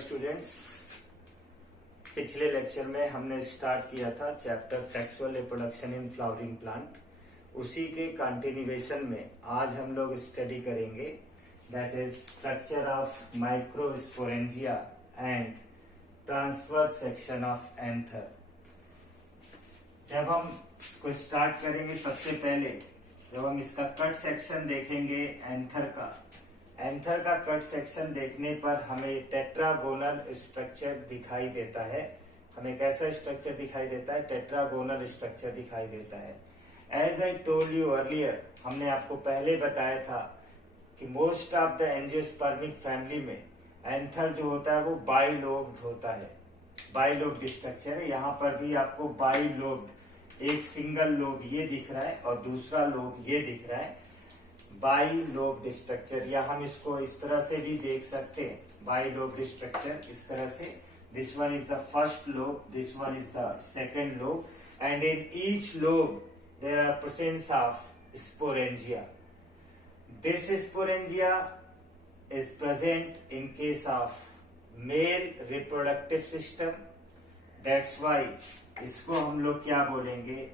Students, पिछले lecture में हमने स्टार्ट किया था chapter sexual reproduction in flowering plant. उसी के कंटिन्यूएशन में आज हम लोग स्टडी करेंगे that is structure of microsporangia and transverse section of anther. जब हम इसको स्टार्ट करेंगे, सबसे पहले जब हम इसका कट सेक्शन देखेंगे एंथर का कट सेक्शन देखने पर हमें टेट्रागोनल स्ट्रक्चर दिखाई देता है। हमें कैसा स्ट्रक्चर दिखाई देता है? टेट्रागोनल स्ट्रक्चर दिखाई देता है। As I told you earlier, हमने आपको पहले बताया था कि most of the angiospermic family में एंथर जो होता है वो बाइलोब्ड होता है। बाइलोब्ड स्ट्रक्चर है। यहाँ पर भी आपको बाइलोब्ड, एक सिंगल लोब ये दिख रहा है और दूसरा लोब ये दिख रहा है। बाइलोब्ड स्ट्रक्चर, या हम इसको इस तरह से भी देख सकते हैं, बाइलोब्ड स्ट्रक्चर इस तरह से। This one is the first lobe, this one is the second lobe, and in each lobe there are presence of sporangia. This sporangia is present in case of male reproductive system. That's why इसको हम लोग क्या बोलेंगे?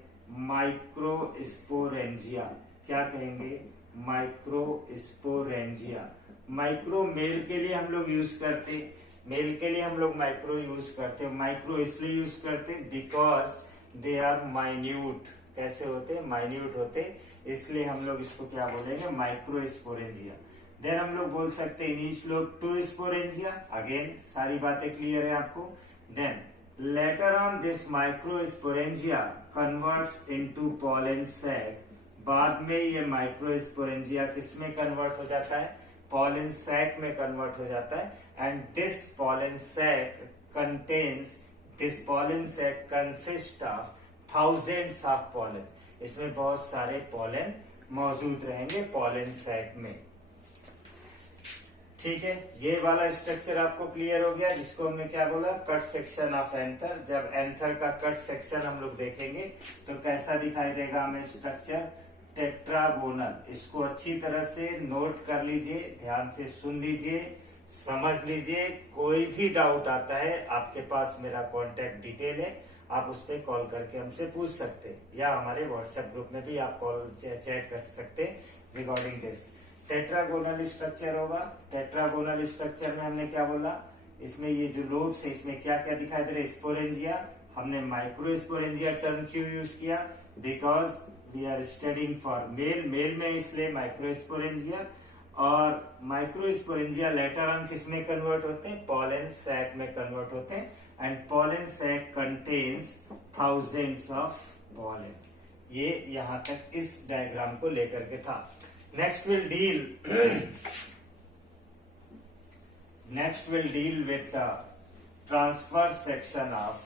Microsporangia. क्या कहेंगे? Microsporangia. Micro mail के लिए हम लोग यूज करते, मेल के लिए हम लोग माइक्रो यूज करते। माइक्रो इसलिए यूज करते बिकॉज दे आर माइन्यूट। कैसे होते? माइन्यूट होते, इसलिए हम लोग इसको क्या बोलेंगे? माइक्रोस्पोरेंजिया। देन हम लोग बोल सकते हैं in each lobe two sporangia. Again सारी बातें क्लियर है आपको। Then later on this microsporangia converts into pollen sac. बाद में ये माइक्रोस्पोरेंजिया किस में कन्वर्ट हो जाता है? पॉलन सैक में कन्वर्ट हो जाता है। And this pollen sac consist of thousands of pollen. इसमें बहुत सारे पॉलन मौजूद रहेंगे पॉलन सैक में। ठीक है, ये वाला स्ट्रक्चर आपको क्लियर हो गया, जिसको हमने क्या बोला? Cut section of anther. जब एंथर का कट सेक्शन हम लोग देखेंगे तो कैसा दिखाई देगा हमें स्ट्रक्चर? टेट्रागोनल। इसको अच्छी तरह से नोट कर लीजिए, ध्यान से सुन लीजिए, समझ लीजिए। कोई भी डाउट आता है, आपके पास मेरा कॉन्टेक्ट डिटेल है, आप उस पर कॉल करके हमसे पूछ सकते हैं, या हमारे व्हाट्सएप ग्रुप में भी आप कॉल चैट कर सकते हैं रिगार्डिंग दिस। टेट्रागोनल स्ट्रक्चर होगा। टेट्रागोनल स्ट्रक्चर में हमने क्या बोला? इसमें ये जो लोब्स है, इसमें क्या क्या दिखाई दे रहा है? स्पोरेंजिया। हमने माइक्रोस्पोरेंजिया टर्म क्यों यूज किया? Because we are studying for male में, इसलिए माइक्रोस्पोरेंजिया। और माइक्रोस्पोरेंजिया लेटर ऑन किस में कन्वर्ट होते हैं? पॉलन सैक में कन्वर्ट होते हैं। And pollen sac contains thousands of pollen. ये यहां तक इस डायग्राम को लेकर के था। Next will deal with the transverse section of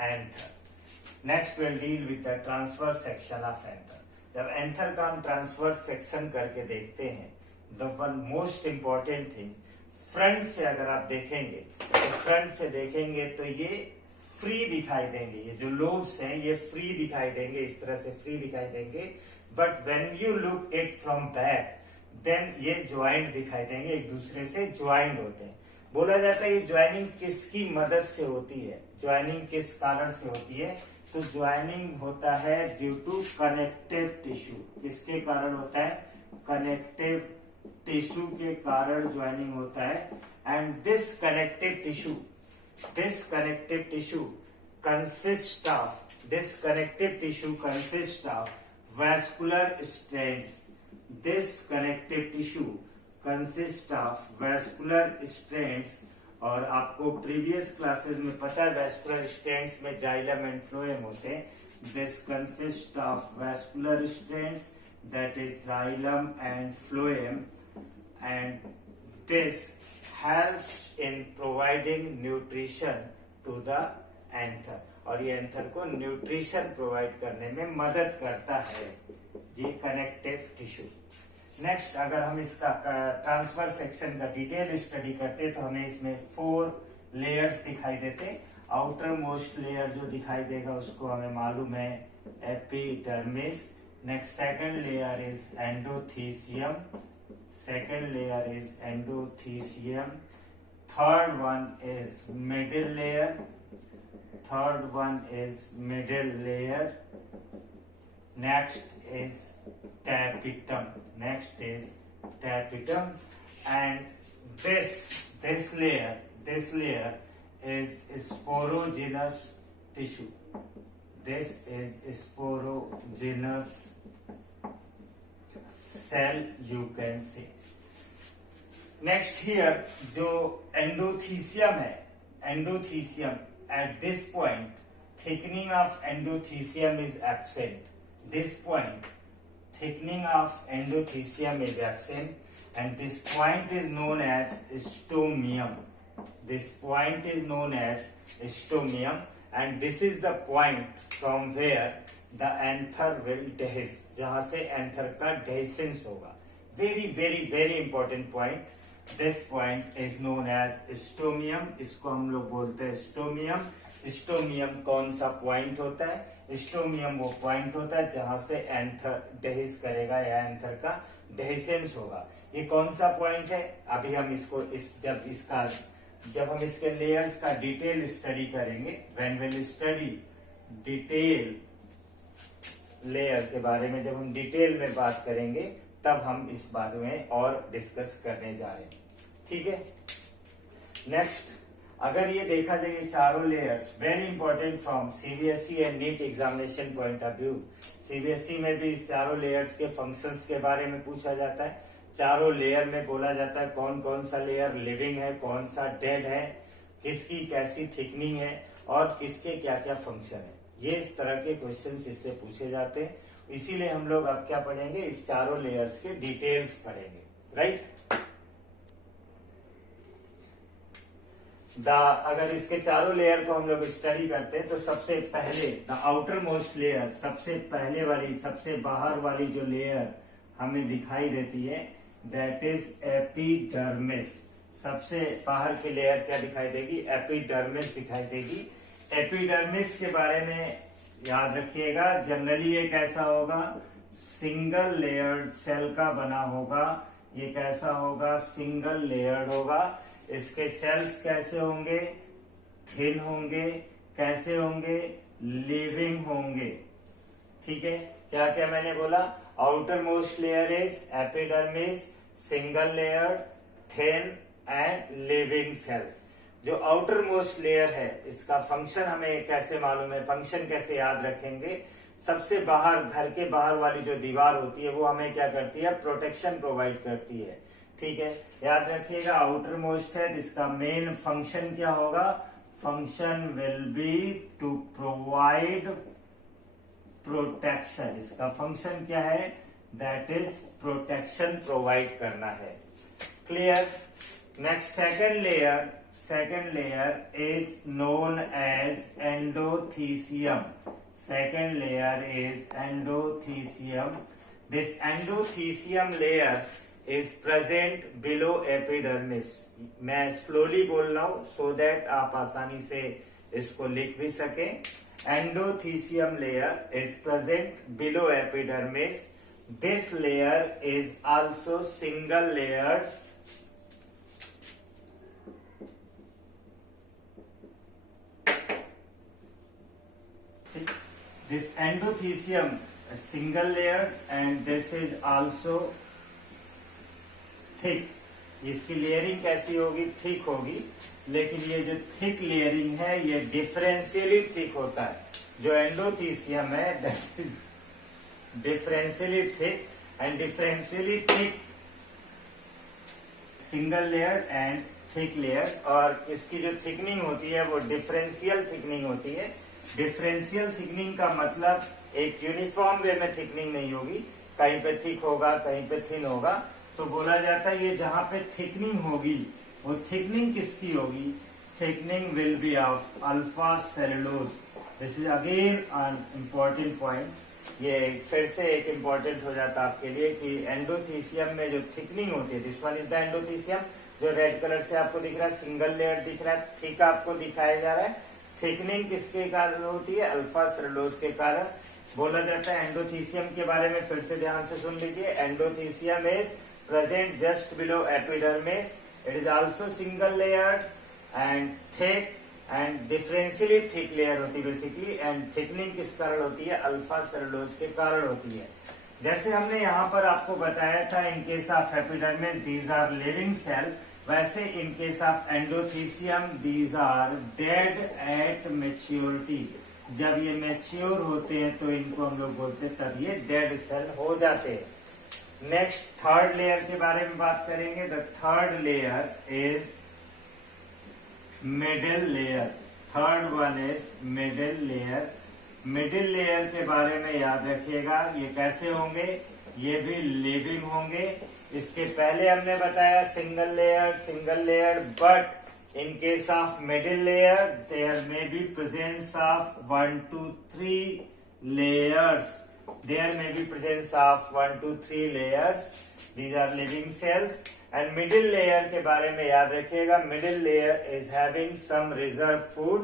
anther. Next will deal with the transverse section of anther. जब एंथर का हम ट्रांसवर्स सेक्शन करके देखते हैं, the one most important thing, front से अगर आप देखेंगे तो फ्रंट से देखेंगे तो ये फ्री दिखाई देंगे। ये जो लोब्स हैं ये फ्री दिखाई देंगे, इस तरह से फ्री दिखाई देंगे। But when you look it from back then ये ज्वाइंट दिखाई देंगे, एक दूसरे से ज्वाइंट होते हैं। बोला जाता है ये ज्वाइनिंग किसकी मदद से होती है? ज्वाइनिंग किस कारण से होती है? तो ज्वाइनिंग होता है ड्यू टू कनेक्टिव टिश्यू। किसके कारण होता है? कनेक्टिव टिश्यू के कारण ज्वाइनिंग होता है। And this connective tissue consist of vascular strands. This connective tissue consists of vascular strands, और आपको प्रीवियस क्लासेस में पता है vascular strands में जाइलम एंड फ्लोएम होते हैं। This consists of vascular strands, that is xylem and phloem, and this helps in providing nutrition to the anther, और ये एंथर को न्यूट्रिशन प्रोवाइड करने में मदद करता है ये कनेक्टिव टिश्यू। नेक्स्ट, अगर हम इसका ट्रांसफर सेक्शन का डिटेल स्टडी करते तो हमें इसमें 4 लेयर्स दिखाई देते। आउटर मोस्ट लेयर जो दिखाई देगा उसको हमें मालूम है epidermis. Next, second layer is endothecium. third one is middle layer, next is tapetum, and this layer is sporogenous tissue. This is sporogenous cell, you can say. Next here जो endothecium है, at this point thickening of endothecium is absent. This point thickening of endothecium is absent, and this point is known as stomium. And this is the point from where the anther will dehisce, जहां से anther का dehiscence होगा. Very important point. This point is known as stomium. इसको हम लोग बोलते हैं stomium. Stomium कौन सा पॉइंट होता है? स्टोमियम वो पॉइंट होता है जहां से एंथर डेहिस करेगा या एंथर का डेहिसेंस होगा. ये कौन सा पॉइंट है? अभी हम इसको जब हम इसके लेयर्स का डिटेल स्टडी करेंगे, when will study detail layer के बारे में, जब हम डिटेल में बात करेंगे तब हम इस बारे में और डिस्कस करने जा रहे हैं. ठीक है. नेक्स्ट, अगर ये देखा जाए ये चारों layers very important from CBSE and NEET examination point of view. CBSE में भी इस चारों लेयर्स के फंक्शंस के बारे में पूछा जाता है. चारों लेयर में बोला जाता है कौन कौन सा लेयर लिविंग है, कौन सा डेड है, किसकी कैसी थिकनिंग है और किसके क्या क्या फंक्शन है. ये इस तरह के क्वेश्चंस इससे पूछे जाते हैं. इसीलिए हम लोग अब क्या पढ़ेंगे, इस चारों लेयर्स के डिटेल्स पढ़ेंगे. राइट. अगर इसके चारों लेयर को हम लोग स्टडी करते हैं तो सबसे पहले द आउटर मोस्ट लेयर, सबसे पहले वाली, सबसे बाहर वाली जो लेयर हमें दिखाई देती है, दैट इज एपिडर्मिस. सबसे बाहर की लेयर क्या दिखाई देगी? एपिडर्मिस दिखाई देगी. एपिडर्मिस के बारे में याद रखिएगा, जनरली ये कैसा होगा? सिंगल लेयर्ड सेल का बना होगा. ये कैसा होगा? सिंगल लेयर्ड होगा. इसके सेल्स कैसे होंगे? थिन होंगे. कैसे होंगे? लिविंग होंगे. ठीक है. क्या क्या मैंने बोला? Outer most layer is epidermis, single layer, thin and living cells. जो आउटर मोस्ट लेयर है इसका फंक्शन हमें कैसे मालूम है? फंक्शन कैसे याद रखेंगे? सबसे बाहर, घर के बाहर वाली जो दीवार होती है वो हमें क्या करती है? प्रोटेक्शन प्रोवाइड करती है. ठीक है. याद रखिएगा आउटर मोस्ट है, इसका मेन फंक्शन क्या होगा? Function will be to provide protection. इसका फंक्शन क्या है? दैट इज प्रोटेक्शन प्रोवाइड करना है. Clear. Next, second layer is known as endothecium. Second layer is endothecium. This endothecium layer is present below epidermis. मैं slowly बोल रहा हूं so that आप आसानी से इसको लिख भी सकें. Endothecium layer is present below epidermis. This layer is also single layered. This endothecium is single layered and this is also thick. इसकी लेयरिंग कैसी होगी? थिक होगी. लेकिन ये जो थिक लेयरिंग है ये डिफरेंशियली थिक होता है. जो एंडोथीसियम है that is differentially thick and differentially thick single layer and thick layer. और इसकी जो थिकनिंग होती है वो डिफरेंशियल थिकनिंग होती है. डिफरेंशियल थिकनिंग का मतलब एक यूनिफॉर्म वे में थिकनिंग नहीं होगी. कहीं पे थिक होगा, कहीं पे थिन होगा. तो बोला जाता है ये जहां पे थिकनिंग होगी वो थिकनिंग किसकी होगी? Thickening will be of alpha cellulose. This is again an important point. ये फिर से एक इम्पोर्टेंट हो जाता है आपके लिए कि एंडोथीसियम में जो थिकनिंग होती है, this one is the endothecium. जो रेड कलर से आपको दिख रहा है सिंगल लेयर दिख रहा है, थिक आपको दिखाया जा रहा है. थिकनिंग किसके कारण होती है? अल्फा सेलुलोज के कारण. बोला जाता है एंडोथीसियम के बारे में फिर से ध्यान से सुन लीजिए. Endothecium is present just below epidermis. It is also single layered and thick and differentially thick layer होती है बेसिकली, एंड थिकनिंग किस कारण होती है, अल्फा सेलुलोज के कारण होती है। जैसे हमने यहाँ पर आपको बताया था in case of epidermis these are living cell, वैसे in case of endothecium these are dead at maturity. जब ये मैच्योर होते हैं तो इनको हम लोग बोलते हैं तब ये डेड सेल हो जाते हैं। नेक्स्ट थर्ड लेयर के बारे में बात करेंगे। The third layer is middle layer. Third one is middle layer. Middle layer के बारे में याद रखिएगा, ये कैसे होंगे, ये भी लिविंग होंगे। इसके पहले हमने बताया single layer, but in case of middle layer there में be presence of 1 to 3 layers. There may be presence of 1 to 3 layers. These are living cells. And middle layer के बारे में याद रखिएगा, middle layer is having some reserve food.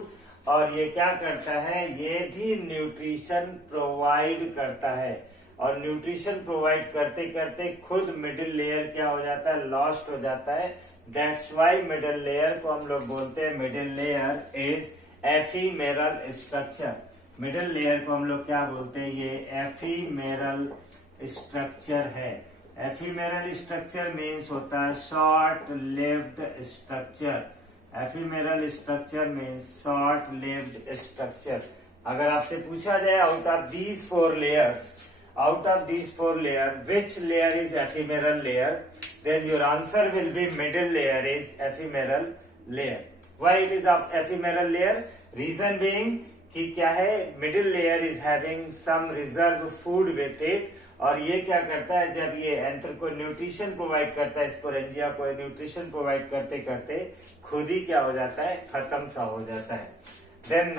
और ये क्या करता है, ये भी न्यूट्रिशन प्रोवाइड करता है, और न्यूट्रिशन प्रोवाइड करते करते खुद मिडिल लेयर क्या हो जाता है, लॉस्ट हो जाता है। दैट्स वाई मिडिल लेयर को हम लोग बोलते हैं middle layer is ephemeral structure. Middle layer को हम लोग क्या बोलते हैं, ये एफीमेरल स्ट्रक्चर है। एफीमेरल स्ट्रक्चर मीन्स होता है short lived structure. Ephemeral structure means short lived structure. अगर आपसे पूछा जाए out of these four layer which layer is ephemeral layer, then your answer will be middle layer is ephemeral layer. Why it is of ephemeral layer? Reason being कि क्या है, middle layer is having some reserve food with it, और ये क्या करता है, जब ये एंथर को न्यूट्रिशन प्रोवाइड करता है, स्पोरेंजिया को न्यूट्रिशन प्रोवाइड करते करते खुद ही क्या हो जाता है, खत्म सा हो जाता है। Then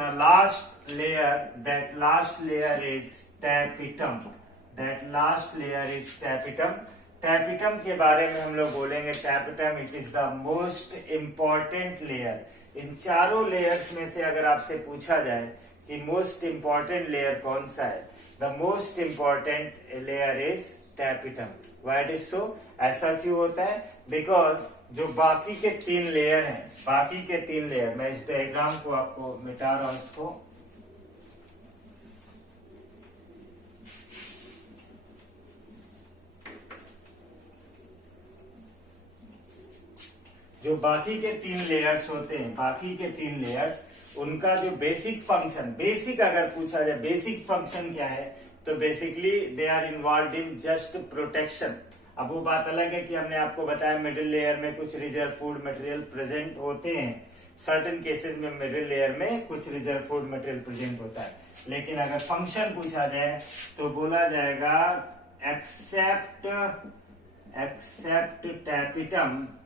last layer is tapetum. That last layer is tapetum. Tapetum के बारे में हम लोग बोलेंगे, tapetum it is the most important layer. इन चारों लेयर्स में से अगर आपसे पूछा जाए कि मोस्ट इम्पॉर्टेंट लेयर कौन सा है, the most important layer is tapetum. Why it is so, ऐसा क्यों होता है, बिकॉज जो बाकी के 3 लेयर, मैं इस डायग्राम को आपको मिटा रहा हूं इसको, जो बाकी के 3 लेयर्स होते हैं, उनका जो बेसिक फंक्शन, अगर पूछा जाए बेसिक फंक्शन क्या है, तो basically they are involve in just protection. अब वो बात अलग है कि हमने आपको बताया मिडिल लेयर में कुछ रिजर्व फूड मटेरियल प्रेजेंट होते हैं, सर्टेन केसेस में मिडिल लेयर में कुछ रिजर्व फूड मटेरियल प्रेजेंट होता है, लेकिन अगर फंक्शन पूछा जाए तो बोला जाएगा एक्सेप्ट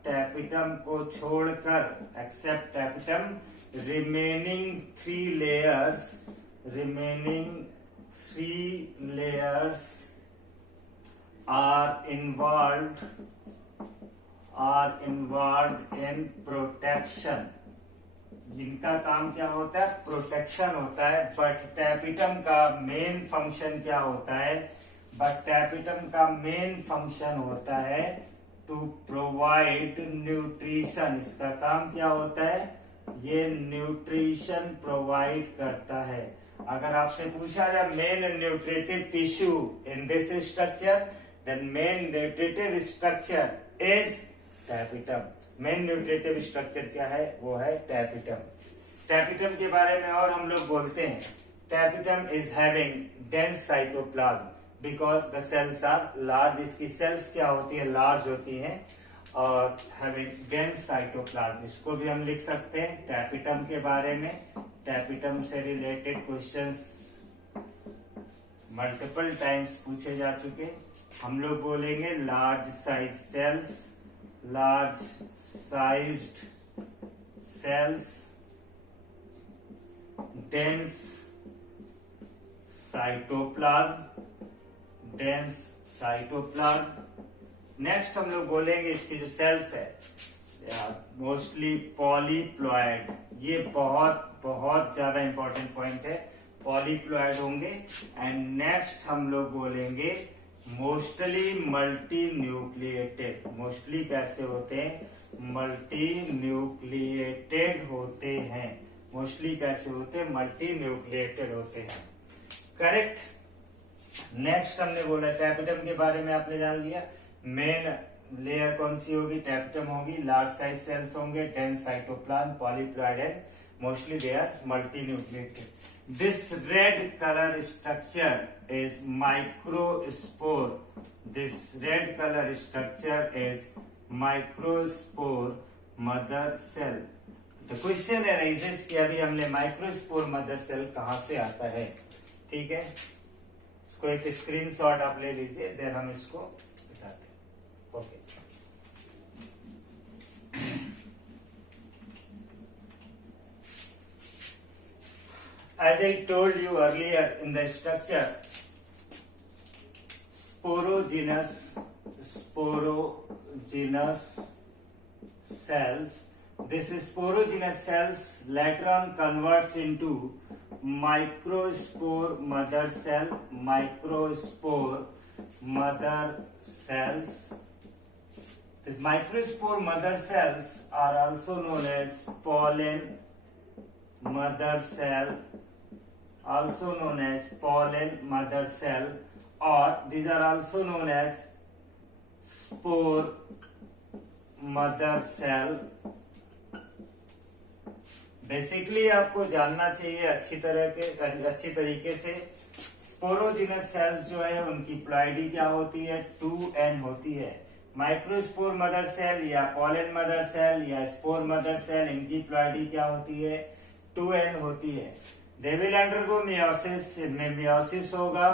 टैपिटम को छोड़कर, except tapetum, remaining 3 layers are involve in protection. जिनका काम क्या होता है, प्रोटेक्शन होता है, बट टैपिटम का मेन फंक्शन क्या होता है, टू प्रोवाइड न्यूट्रिशन। इसका काम क्या होता है, ये न्यूट्रिशन प्रोवाइड करता है। अगर आपसे पूछा जाए main nutritive tissue in this structure, then main nutritive structure is tapetum. Main nutritive structure क्या है, वो है टैपिटम। टैपिटम के बारे में और हम लोग बोलते हैं, tapetum is having dense cytoplasm because the cells are large. इसकी सेल्स क्या होती है, लार्ज होती हैं, और हैविंग डेंस साइटोप्लाज्म। इसको भी हम लिख सकते हैं टैपिटम के बारे में। टैपिटम से रिलेटेड क्वेश्चंस मल्टीपल टाइम्स पूछे जा चुके। हम लोग बोलेंगे large size cells, large sized cells, dense cytoplasm. Next हम लोग बोलेंगे इसकी जो सेल्स है, मोस्टली पॉलीप्लॉइड। ये बहुत ज्यादा इंपॉर्टेंट पॉइंट है, पॉलीप्लॉइड होंगे। एंड नेक्स्ट हम लोग बोलेंगे मोस्टली मल्टी न्यूक्लिएटेड। मोस्टली कैसे होते हैं, मल्टी न्यूक्लिएटेड होते हैं। मोस्टली कैसे होते हैं? मल्टी न्यूक्लिएटेड होते हैं। करेक्ट। नेक्स्ट हमने बोला टैपेटम के बारे में, आपने जान लिया। मेन लेयर कौन सी होगी? टैपेटम होगी। लार्ज साइज सेल्स होंगे, dense cytoplasm, polyploid and mostly they are multinucleated. This red colour structure is microspore. This red color structure is microspore mother cell. The question arises कि अभी हमने microspore mother cell कहाँ से आता है। ठीक है, इसको एक स्क्रीनशॉट आप ले लीजिए, देन हम इसको बताते हैं। Okay, as I told you earlier in the structure, sporogenous cells. This sporogenous cells later on converts into microspore mother cell. Microspore mother cells. These microspore mother cells are also known as pollen mother cell. Also known as pollen mother cell. Or these are also known as spore mother cell. Basically आपको जानना चाहिए अच्छी तरीके से, sporogenous sales जो है उनकी ploidy क्या होती है? 2n होती है। माइक्रोस्पोर मदर सेल या पॉलन मदर सेल या स्पोर मदर सेल, इनकी प्लॉइडी क्या होती है? 2n होती है। They will undergo meiosis. इनमें मियोसिस होगा।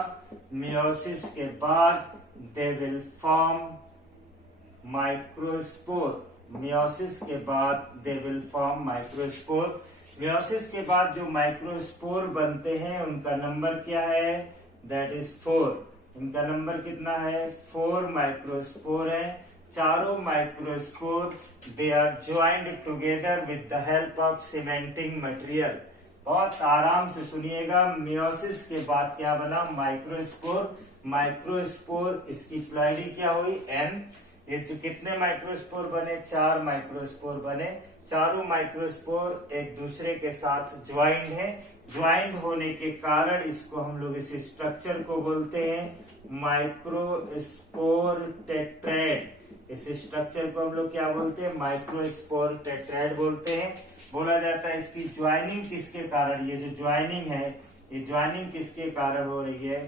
मियोसिस के बाद they will form microspore. Meiosis के बाद they will form microspore. Meiosis के बाद जो माइक्रोस्पोर बनते हैं उनका नंबर क्या है? That is 4। इनका नंबर कितना है? 4 माइक्रोस्पोर है। चारों microspore they are joined together with the help of cementing material. बहुत आराम से सुनिएगा। मियोसिस के बाद क्या बना? माइक्रोस्पोर। माइक्रोस्पोर इसकी प्लॉइडी क्या हुई? n। ये जो कितने माइक्रोस्पोर बने? 4 माइक्रोस्पोर बने। चारों माइक्रोस्पोर एक दूसरे के साथ ज्वाइंड है। ज्वाइंड होने के कारण इसको हम लोग इस स्ट्रक्चर को बोलते हैं माइक्रोस्पोर टेट्राएड। इस स्ट्रक्चर को हम लोग क्या बोलते हैं? माइक्रोस्पोर टेट्राएड बोलते हैं। बोला जाता है इसकी ज्वाइनिंग किसके कारण? ये जो ज्वाइनिंग है, ये ज्वाइनिंग किसके कारण हो रही है?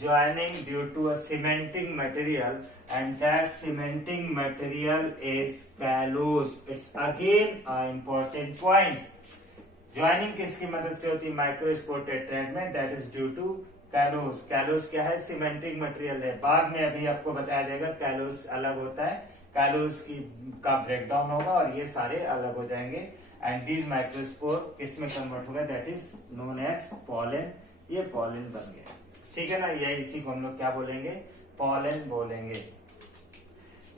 Joining due to a cementing material and that cementing material is callose. It's again a important point. Joining किसकी मदद से होती है माइक्रोस्पोर टेट्राएड में? That is due to callose. Callose क्या है? सीमेंटिंग मटेरियल है। बाद में अभी आपको बताया जाएगा कैलोस अलग होता है, कैलोस का ब्रेकडाउन होगा और ये सारे अलग हो जाएंगे। एंड दीज माइक्रोस्पोर किसमें कन्वर्ट होगा? That is known as pollen. ये पॉलन बन गया। ठीक है ना? ये इसी को हम लोग क्या बोलेंगे? पॉलन बोलेंगे।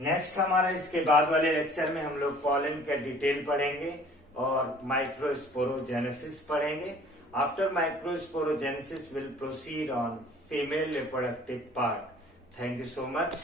नेक्स्ट हमारा इसके बाद वाले लेक्चर में हम लोग पॉलन का डिटेल पढ़ेंगे और माइक्रोस्पोरोजेनेसिस पढ़ेंगे। After microsporogenesis will proceed on female reproductive part. Thank you so much.